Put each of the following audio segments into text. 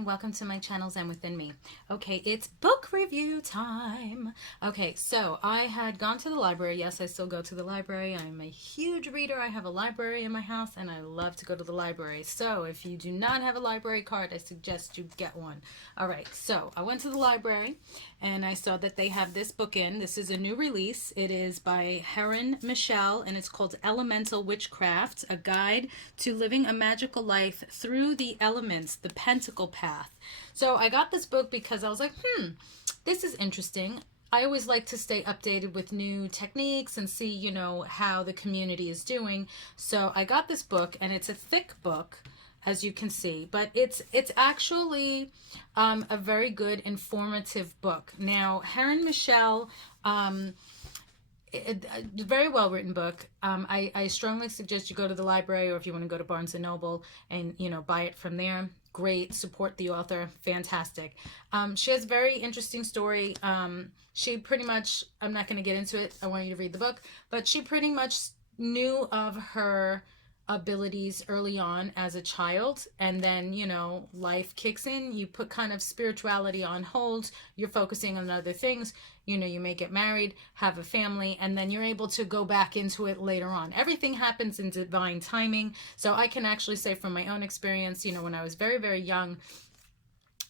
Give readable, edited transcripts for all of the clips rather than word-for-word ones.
and welcome to my channel Zen Within Me. Okay, it's book review time. Okay, so I had gone to the library. Yes, I still go to the library. I'm a huge reader. I have a library in my house and I love to go to the library. So if you do not have a library card, I suggest you get one. All right, so I went to the library and I saw that they have this book in. This is a new release. It is by Heron and it's called Elemental Witchcraft, A Guide to Living a Magical Life Through the Elements, the Pentacle Path. So I got this book because I was like, this is interesting. I always like to stay updated with new techniques and see, you know, how the community is doing. So I got this book and it's a thick book, as you can see, but it's actually a very good informative book. Now, Heron a very well written book. I strongly suggest you go to the library, or if you want to go to Barnes and Noble and, you know, buy it from there. Great. Support the author. Fantastic. She has a very interesting story. She pretty much, I'm not going to get into it. I want you to read the book, but she pretty much knew of her abilities early on as a child, and then, you know, life kicks in. You put kind of spirituality on hold. You're focusing on other things. You know, you may get married, have a family, and then you're able to go back into it later on. Everything happens in divine timing. So I can actually say from my own experience, you know, when I was very, very young,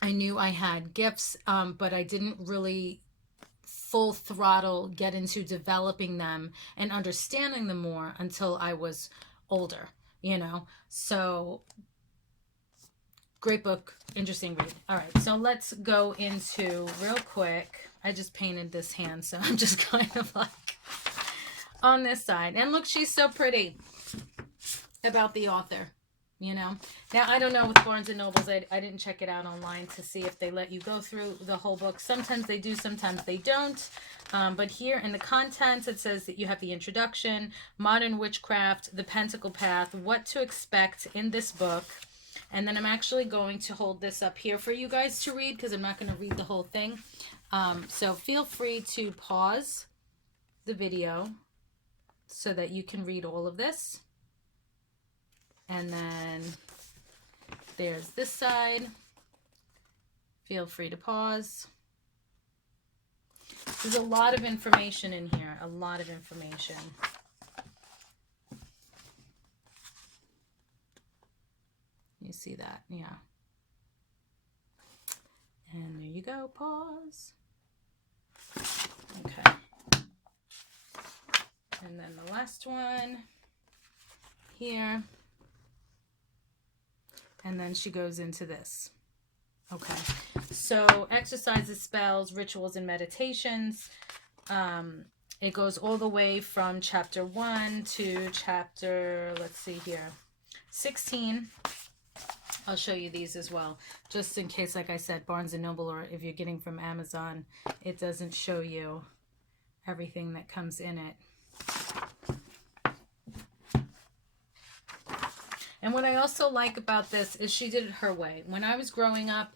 I knew I had gifts, but I didn't really full throttle get into developing them and understanding them more until I was older, you know. So great book, interesting read. All right, so let's go into real quick. I just painted this hand, so I'm just kind of like on this side. And look, she's so pretty about the author, you know. Now, I don't know with Barnes and Nobles, I didn't check it out online to see if they let you go through the whole book. Sometimes they do, sometimes they don't. But here in the contents, it says that you have the introduction, modern witchcraft, the Pentacle Path, what to expect in this book. And then I'm actually going to hold this up here for you guys to read because I'm not going to read the whole thing. So feel free to pause the video so that you can read all of this. And then there's this side. Feel free to pause. There's a lot of information in here, a lot of information. You see that? Yeah. And there you go, pause. Okay. And then the last one here. And then she goes into this. Okay. So exercises, spells, rituals, and meditations. It goes all the way from chapter 1 to chapter, let's see here, 16. I'll show you these as well, just in case, like I said, Barnes & Noble, or if you're getting from Amazon, it doesn't show you everything that comes in it. And what I also like about this is she did it her way. When I was growing up,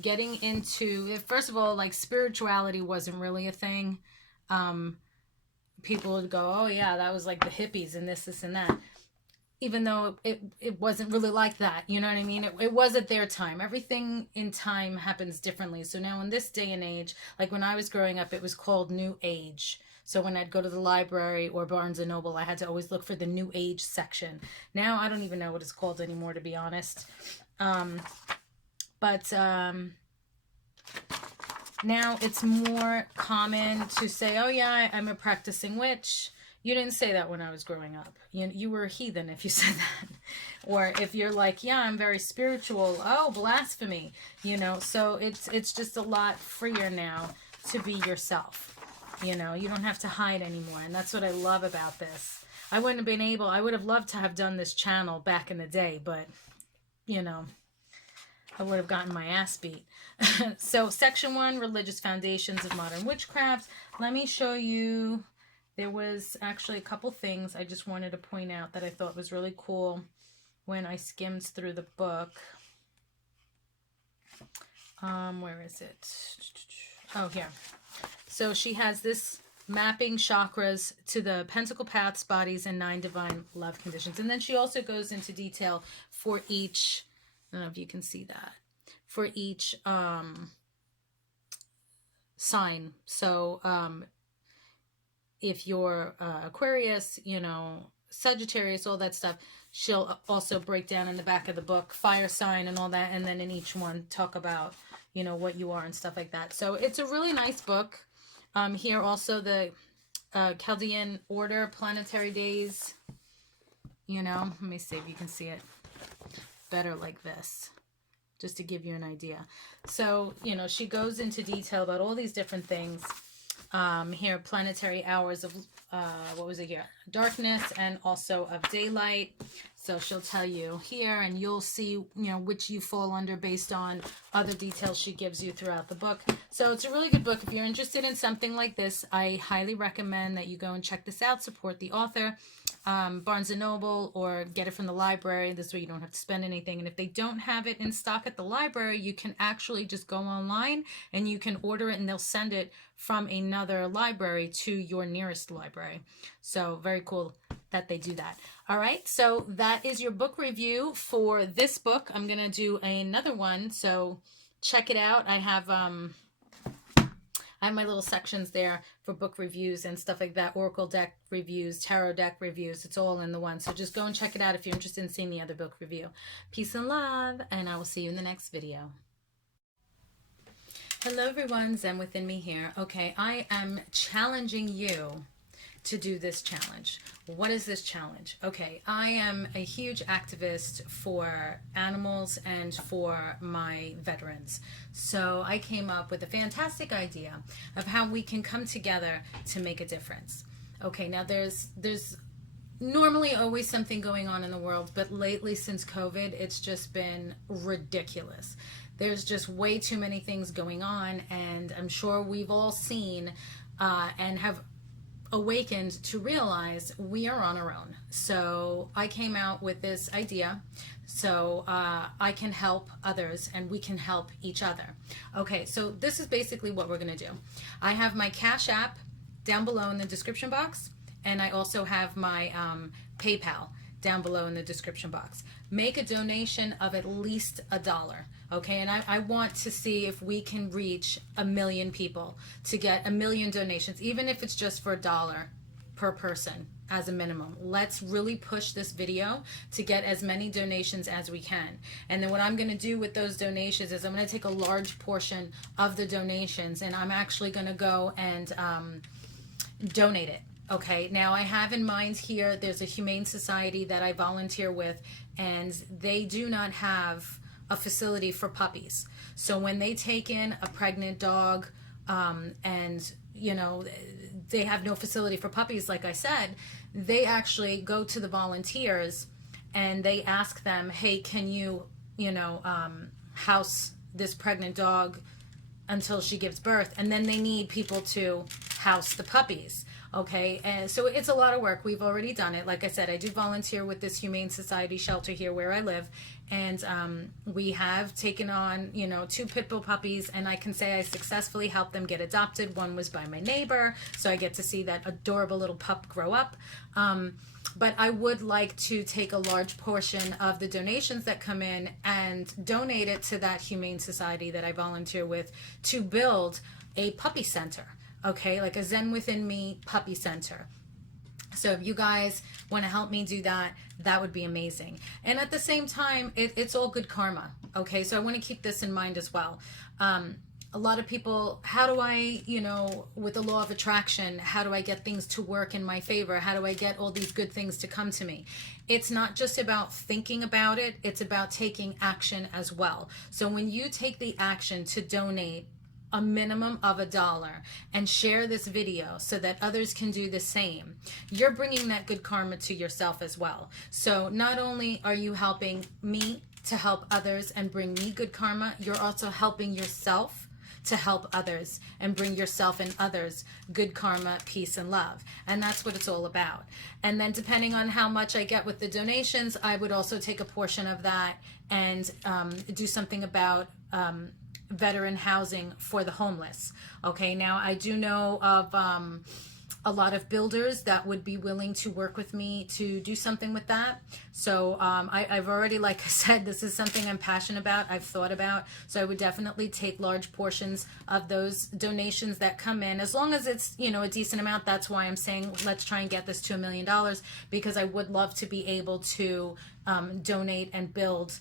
getting into, first of all, like spirituality wasn't really a thing. People would go, oh yeah, that was like the hippies and this and that. Even though it wasn't really like that, you know what I mean? It was at their time. Everything in time happens differently. So now in this day and age, like when I was growing up, it was called New Age. So when I'd go to the library or Barnes & Noble, I had to always look for the New Age section. Now I don't even know what it's called anymore, to be honest. But now it's more common to say, oh yeah, I'm a practicing witch. You didn't say that when I was growing up. You were a heathen if you said that. Or if you're like, yeah, I'm very spiritual. Oh, blasphemy. You know, so it's just a lot freer now to be yourself. You know, you don't have to hide anymore. And that's what I love about this. I would have loved to have done this channel back in the day, but, you know, I would have gotten my ass beat. So section 1, religious foundations of modern witchcraft. Let me show you. There was actually a couple things I just wanted to point out that I thought was really cool when I skimmed through the book. Where is it? Oh, here. So she has this mapping chakras to the pentacle paths, bodies, and 9 divine love conditions. And then she also goes into detail for each, I don't know if you can see that, for each sign. So if you're Aquarius, you know, Sagittarius, all that stuff, she'll also break down in the back of the book fire sign and all that, and then in each one talk about, you know, what you are and stuff like that. So it's a really nice book. Here also the Chaldean order, planetary days, you know, let me see if you can see it better like this, just to give you an idea. So, you know, she goes into detail about all these different things. Here, planetary hours of, what was it here? Darkness and also of daylight. So she'll tell you here, and you'll see, you know, which you fall under based on other details she gives you throughout the book. So it's a really good book. If you're interested in something like this, I highly recommend that you go and check this out, support the author. Barnes & Noble, or get it from the library. This way you don't have to spend anything. And if they don't have it in stock at the library, you can actually just go online and you can order it, and they'll send it from another library to your nearest library. So very cool that they do that. All right, so that is your book review for this book. I'm gonna do another one, so check it out. I have my little sections there for book reviews and stuff like that. Oracle deck reviews, tarot deck reviews. It's all in the one. So just go and check it out if you're interested in seeing the other book review. Peace and love, and I will see you in the next video. Hello everyone, Zen Within Me here. Okay, I am challenging you to do this challenge. What is this challenge? Okay, I am a huge activist for animals and for my veterans. So I came up with a fantastic idea of how we can come together to make a difference. Okay, now there's normally always something going on in the world, but lately since COVID, it's just been ridiculous. There's just way too many things going on, and I'm sure we've all seen and have awakened to realize we are on our own. So I came out with this idea so I can help others and we can help each other. Okay, so this is basically what we're going to do. I have my Cash App down below in the description box, and I also have my PayPal down below in the description box. Make a donation of at least $1. Okay, and I want to see if we can reach 1 million people to get 1 million donations, even if it's just for $1 per person as a minimum. Let's really push this video to get as many donations as we can. And then what I'm going to do with those donations is I'm going to take a large portion of the donations, and I'm actually going to go and donate it. Okay, now I have in mind here, there's a humane society that I volunteer with, and they do not have a facility for puppies. So when they take in a pregnant dog, and you know, they have no facility for puppies, like I said, they actually go to the volunteers and they ask them, hey, can you, you know, house this pregnant dog until she gives birth? And then they need people to house the puppies. Okay, and so it's a lot of work. We've already done it. Like I said, I do volunteer with this Humane Society shelter here where I live, and we have taken on, you know, 2 pit bull puppies, and I can say I successfully helped them get adopted. One was by my neighbor, so I get to see that adorable little pup grow up. But I would like to take a large portion of the donations that come in and donate it to that Humane Society that I volunteer with to build a puppy center. Okay, like a Zen Within Me puppy center. So if you guys want to help me do that, that would be amazing. And at the same time, it's all good karma. Okay, so I want to keep this in mind as well. A lot of people, how do I, you know, with the law of attraction, how do I get things to work in my favor? How do I get all these good things to come to me? It's not just about thinking about it, it's about taking action as well. So when you take the action to donate a minimum of $1 and share this video so that others can do the same, you're bringing that good karma to yourself as well. So not only are you helping me to help others and bring me good karma, you're also helping yourself to help others and bring yourself and others good karma, peace, and love. And that's what it's all about. And then depending on how much I get with the donations, I would also take a portion of that and do something about veteran housing for the homeless. Okay, now I do know of a lot of builders that would be willing to work with me to do something with that. So I've already, like I said, this is something I'm passionate about, I've thought about. So I would definitely take large portions of those donations that come in, as long as it's, you know, a decent amount. That's why I'm saying let's try and get this to $1 million, because I would love to be able to donate and build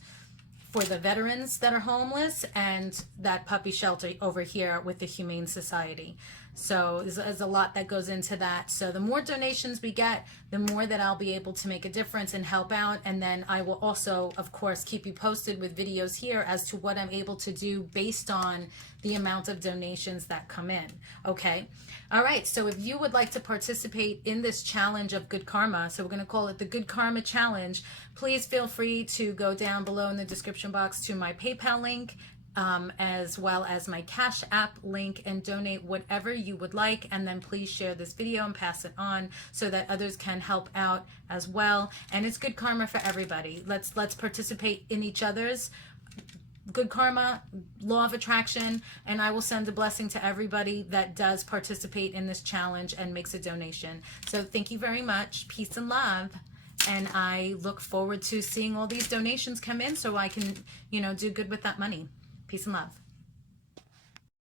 for the veterans that are homeless and that puppy shelter over here with the Humane Society. So there's a lot that goes into that. So the more donations we get, the more that I'll be able to make a difference and help out. And then I will also, of course, keep you posted with videos here as to what I'm able to do based on the amount of donations that come in. Okay. All right. So if you would like to participate in this challenge of good karma, so we're going to call it the Good Karma Challenge, please feel free to go down below in the description box to my PayPal link, as well as my Cash App link, and donate whatever you would like. And then please share this video and pass it on so that others can help out as well. And it's good karma for everybody. Let's participate in each other's good karma, law of attraction, and I will send a blessing to everybody that does participate in this challenge and makes a donation. So thank you very much. Peace and love. And I look forward to seeing all these donations come in so I can, you know, do good with that money. Peace and love.